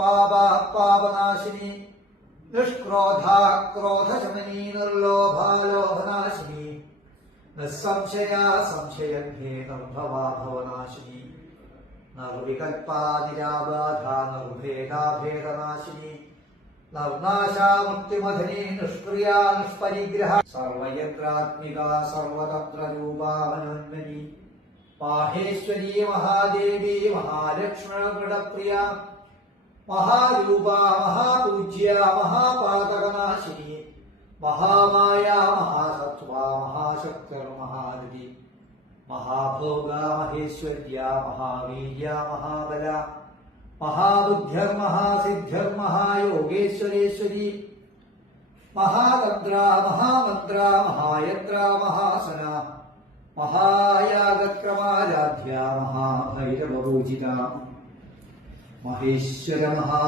നിഷ്പാപാ Papanasini നിഷ്ക്രോധാ ക്രോധശമനി നിർലോഭാ ലോഭനാശിനി നിസ്സംശയാ സംശയഘ്നേ നിർഭവാ ഭവനാശിനി നിർവികൽപാ നിരാബാധാ നിർഭേദാ ഭേദനാശിനി നിർനാശാ മുക്തിമഥനേ നിഷ്ക്രിയാ നിഷ്പരിഗ്രഹ സർവയന്ത്രാത്മികാ സർവതന്ത്രരൂപാ മനോന്മനി മാഹേശ്വരീ Mahadevi മഹാലക്ഷ്മണപ്രിയ മഹാരൂപ മഹാപൂജ്യ മഹാപാതകനാശിനി Mahamaya മഹാസത്വ മഹാശക്തർ Mahanadi മഹാഭോഗ മഹേശ്വര്യ മഹാവീര്യ Mahabala മഹാബുദ്ധ്യർ മഹാസിദ്ധ്യർ മഹായോഗേശ്വരേശ്വരി മഹാതന്ത്ര മഹാമന്ത്ര മഹായന്ത്ര മഹാസന മഹായാഗക്രമാരാധ്യ മഹാഭൈരവപൂജിത Maheshwara Maha